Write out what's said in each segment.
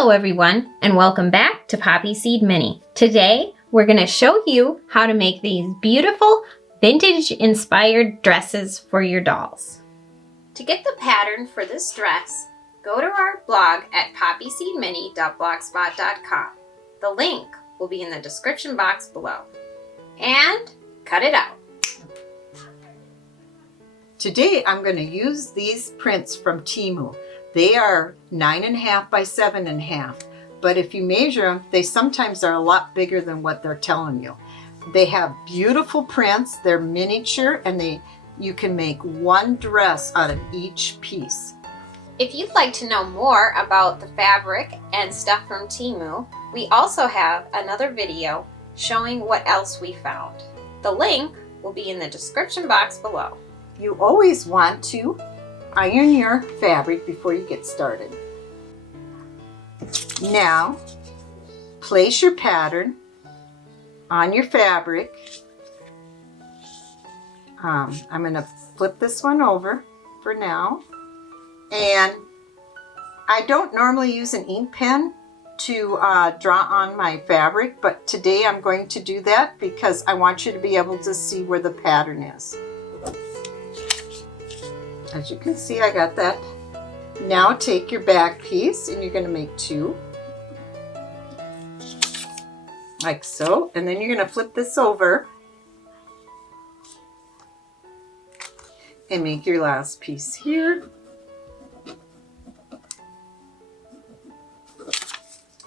Hello everyone, and welcome back to Poppy Seed Mini. Today we're going to show you how to make these beautiful vintage inspired dresses for your dolls. To get the pattern for this dress, go to our blog at poppyseedmini.blogspot.com. The link will be in the description box below. And cut it out. Today I'm going to use these prints from Temu. They are 9.5 by 7.5, but if you measure them, they sometimes are a lot bigger than what they're telling you. They have beautiful prints, they're miniature, and you can make one dress out of each piece. If you'd like to know more about the fabric and stuff from Temu, we also have another video showing what else we found. The link will be in the description box below. You always want to iron your fabric before you get started. Now, place your pattern on your fabric. I'm going to flip this one over for now. And I don't normally use an ink pen to draw on my fabric, but today I'm going to do that because I want you to be able to see where the pattern is. As you can see, I got that. Now take your back piece and you're going to make two, like so, and then you're going to flip this over and make your last piece here,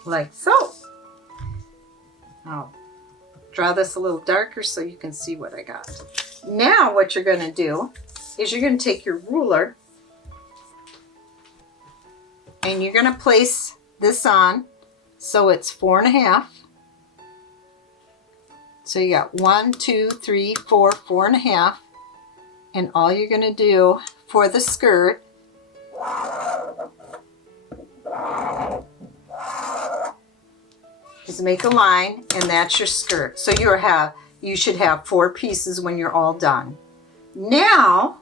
like so. I'll draw this a little darker so you can see what I got. Now what you're going to do is you're going to take your ruler and you're going to place this on so it's 4.5. So you got 1, 2, 3, 4, 4.5. And all you're going to do for the skirt is make a line, and that's your skirt. So you should have 4 pieces when you're all done. Now,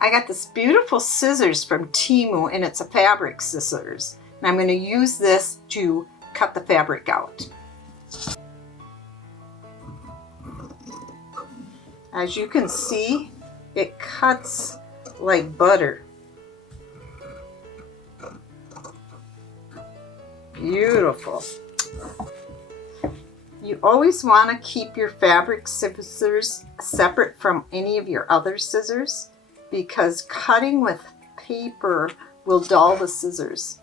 I got this beautiful scissors from Temu, and it's a fabric scissors. And I'm going to use this to cut the fabric out. As you can see, it cuts like butter. Beautiful. You always want to keep your fabric scissors separate from any of your other scissors because cutting with paper will dull the scissors.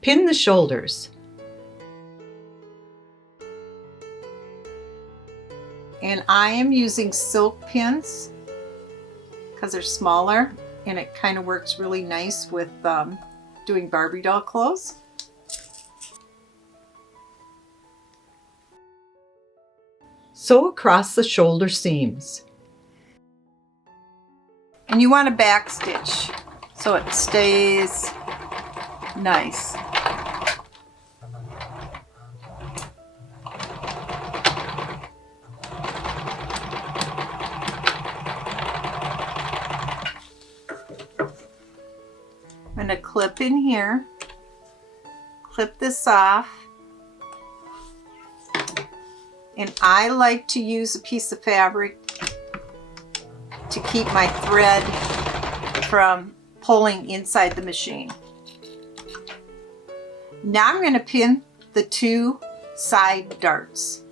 Pin the shoulders. And I am using silk pins because they're smaller and it kind of works really nice with doing Barbie doll clothes. Sew across the shoulder seams. And you want to back stitch so it stays nice. I'm going to clip in here, clip this off, and I like to use a piece of fabric to keep my thread from pulling inside the machine. Now I'm going to pin the 2 side darts.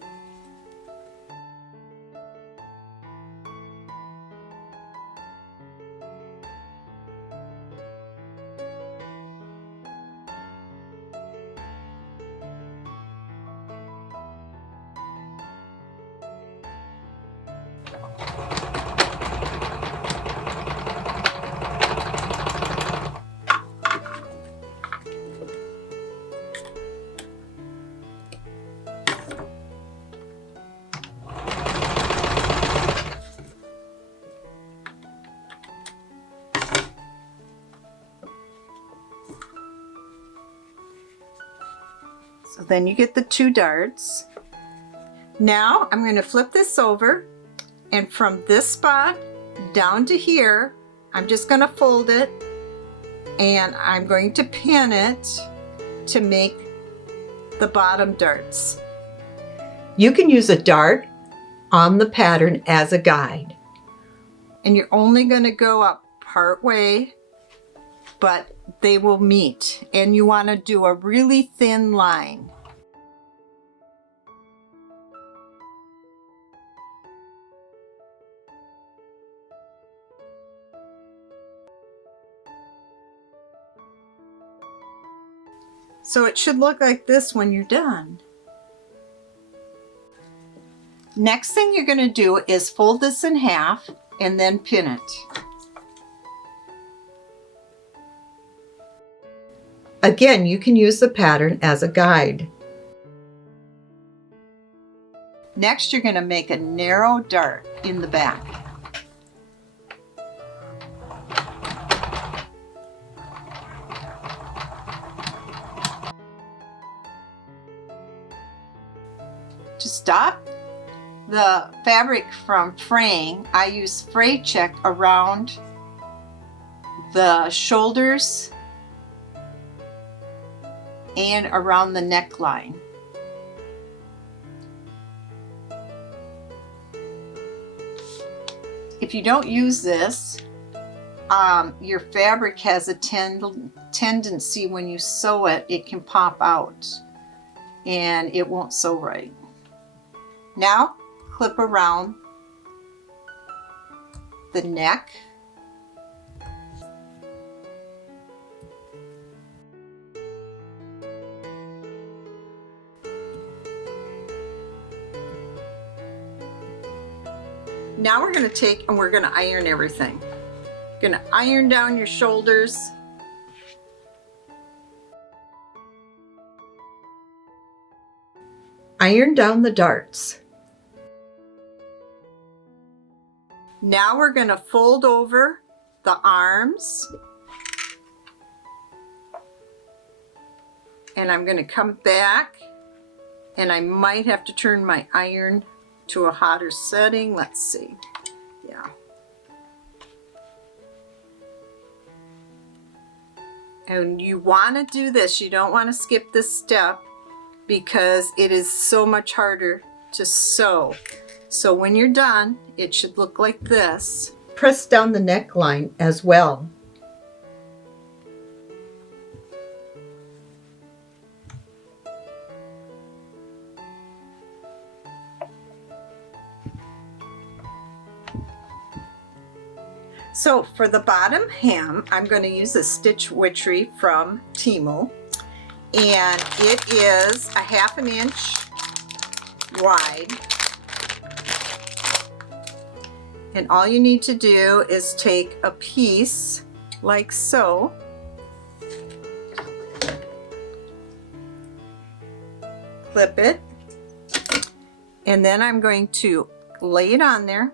So then you get the 2 darts Now I'm going to flip this over, and from this spot down to here, I'm just going to fold it, and I'm going to pin it to make the bottom darts. You can use a dart on the pattern as a guide. And you're only going to go up part way, but they will meet. And you want to do a really thin line. So it should look like this when you're done. Next thing you're going to do is fold this in half and then pin it. Again, you can use the pattern as a guide. Next, you're going to make a narrow dart in the back. To stop the fabric from fraying, I use fray check around the shoulders and around the neckline. If you don't use this, your fabric has a tendency when you sew it, it can pop out and it won't sew right. Now, clip around the neck. Now we're going to take and we're going to iron everything. You're going to iron down your shoulders. Iron down the darts. Now we're going to fold over the arms. And I'm going to come back, and I might have to turn my iron to a hotter setting. Let's see. Yeah. And you want to do this. You don't want to skip this step because it is so much harder to sew. So when you're done, it should look like this. Press down the neckline as well. So for the bottom hem, I'm going to use a stitch witchery from Temu, and it is a 1/2 inch wide. And all you need to do is take a piece like so, clip it, and then I'm going to lay it on there.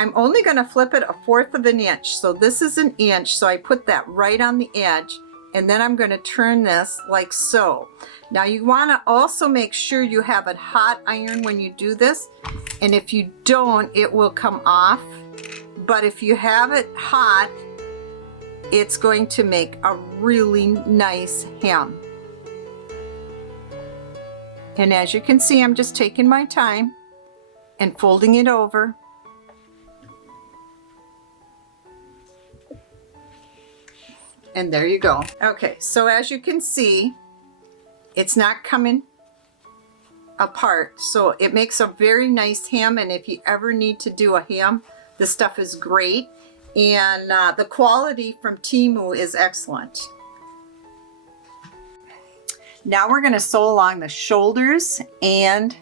I'm only going to flip it 1/4 inch, so this is 1 inch, so I put that right on the edge, and then I'm going to turn this like so. Now you want to also make sure you have a hot iron when you do this, and if you don't, it will come off, but if you have it hot, it's going to make a really nice hem. And as you can see, I'm just taking my time and folding it over. And there you go. Okay, so as you can see, it's not coming apart. So it makes a very nice hem, and if you ever need to do a hem, this stuff is great. And the quality from Temu is excellent. Now we're going to sew along the shoulders and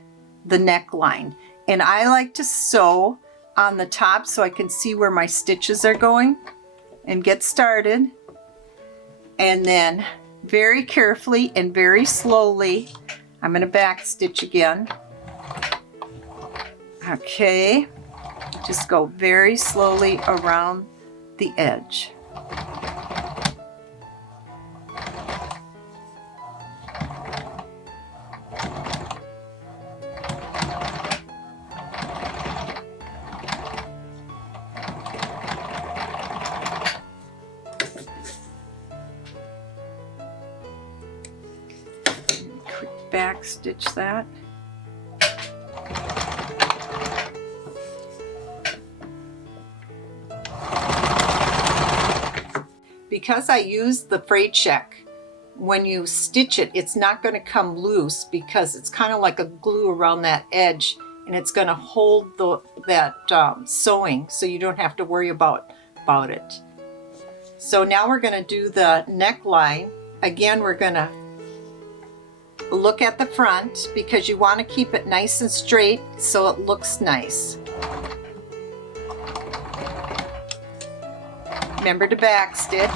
the neckline. And I like to sew on the top so I can see where my stitches are going and get started. And then very carefully and very slowly, I'm going to back stitch again. Okay, just go very slowly around the edge. stitch that. Because I used the fray check, when you stitch it, it's not going to come loose because it's kind of like a glue around that edge, and it's going to hold that sewing, so you don't have to worry about it. So now we're going to do the neckline. Again, we're going to look at the front because you want to keep it nice and straight so it looks nice. Remember to back stitch.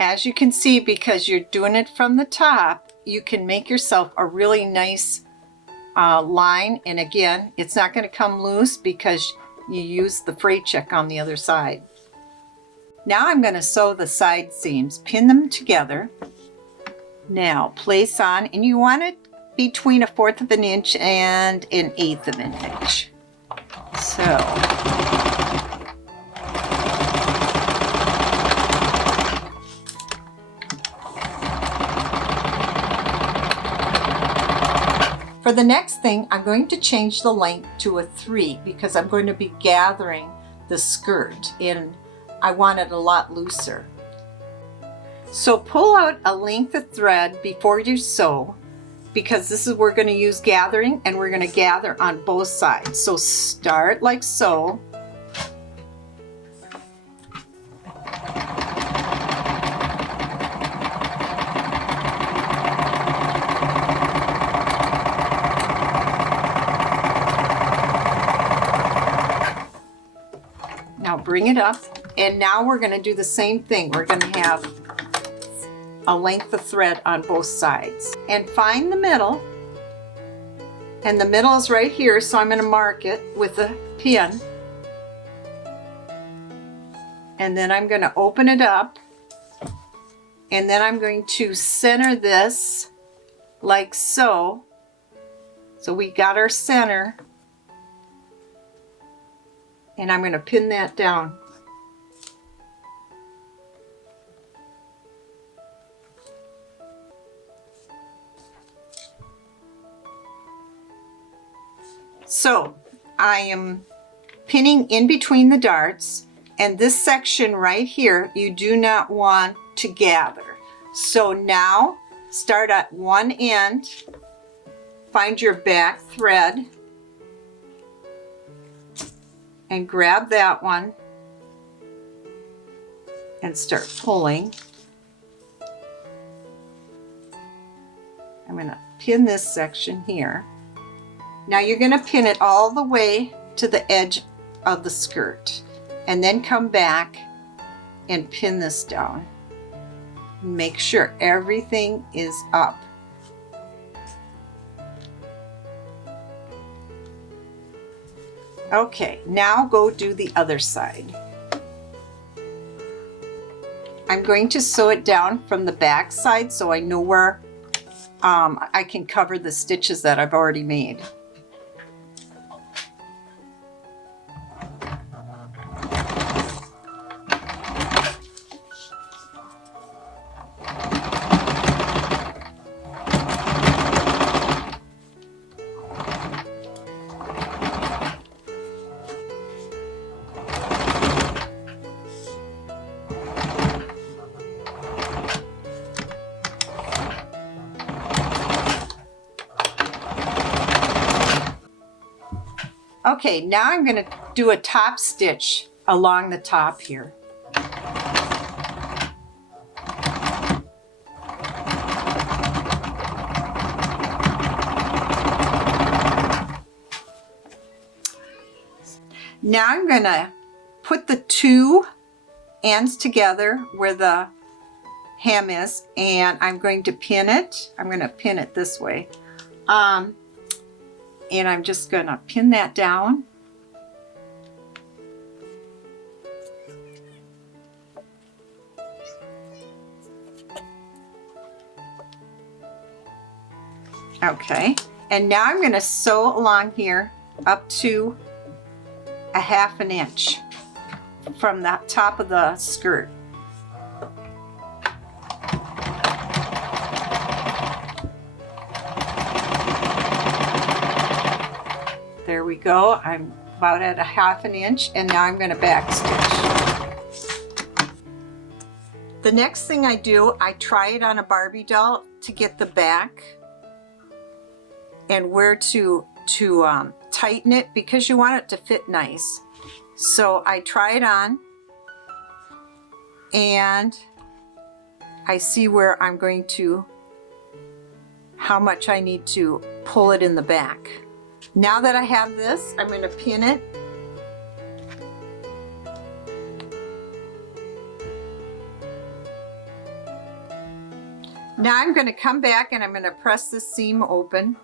As you can see, because you're doing it from the top, you can make yourself a really nice line, and again, it's not going to come loose because you use the fray check on the other side. Now I'm going to sew the side seams, pin them together. Now place on, and you want it between 1/4 of an inch and 1/8 of an inch. So for the next thing, I'm going to change the length to a 3 because I'm going to be gathering the skirt and I want it a lot looser. So pull out a length of thread before you sew, because this is we're going to use gathering, and we're going to gather on both sides. So start like so. Now bring it up, and now we're going to do the same thing. We're going to have a length of thread on both sides. And find the middle, and the middle is right here, so I'm going to mark it with a pin. And then I'm going to open it up, and then I'm going to center this like so. So we got our center. And I'm going to pin that down. So I am pinning in between the darts, and this section right here you do not want to gather. So now start at one end, find your back thread, and grab that one and start pulling. I'm going to pin this section here. Now you're going to pin it all the way to the edge of the skirt, and then come back and pin this down. Make sure everything is up. Okay, now go do the other side. I'm going to sew it down from the back side so I know where I can cover the stitches that I've already made. Okay, now I'm going to do a top stitch along the top here. Now I'm going to put the two ends together where the hem is, and I'm going to pin it. I'm going to pin it this way. And I'm just going to pin that down. Okay, and now I'm going to sew along here up to a 1/2 inch from the top of the skirt. There we go. I'm about at a 1/2 inch, and now I'm going to backstitch. The next thing I do, I try it on a Barbie doll to get the back and where to tighten it, because you want it to fit nice. So I try it on and I see where I'm going to, how much I need to pull it in the back. Now that I have this, I'm going to pin it. Now I'm going to come back and I'm going to press the seam open.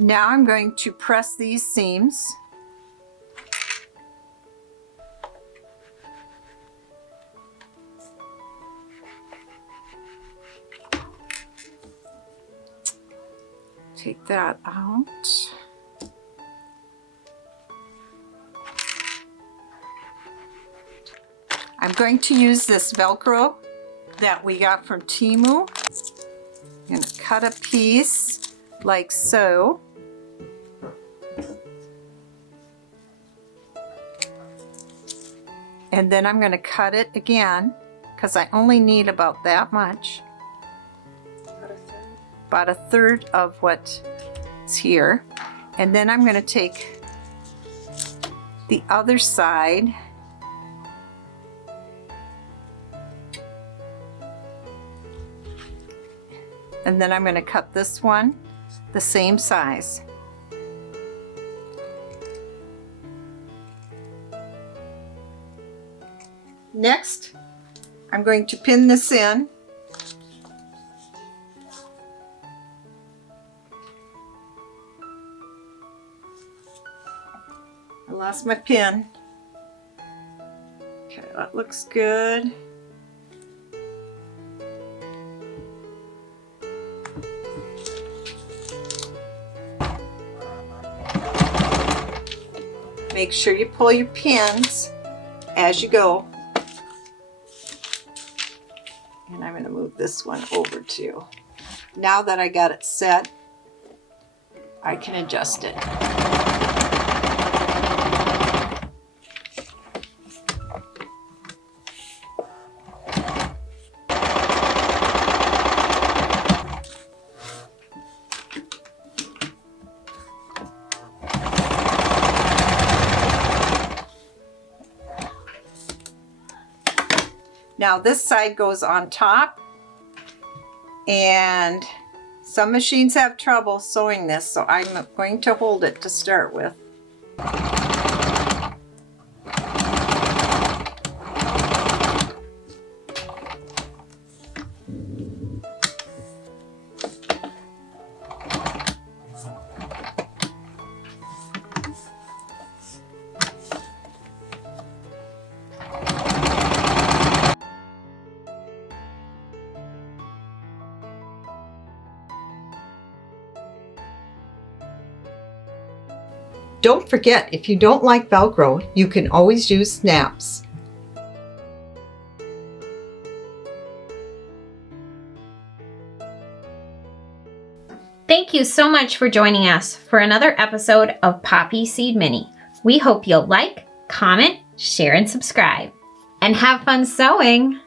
Now I'm going to press these seams. Take that out. I'm going to use this Velcro that we got from Temu. I'm going to cut a piece like so. And then I'm going to cut it again because I only need about that much. About a third of what's here. And then I'm going to take the other side and then I'm going to cut this one the same size. Next, I'm going to pin this in. I lost my pin. Okay, that looks good. Make sure you pull your pins as you go. And I'm going to move this one over too. Now that I got it set, I can adjust it. Now this side goes on top, and some machines have trouble sewing this, so I'm going to hold it to start with. Don't forget, if you don't like Velcro, you can always use snaps. Thank you so much for joining us for another episode of Poppy Seed Mini. We hope you'll like, comment, share, and subscribe. And have fun sewing!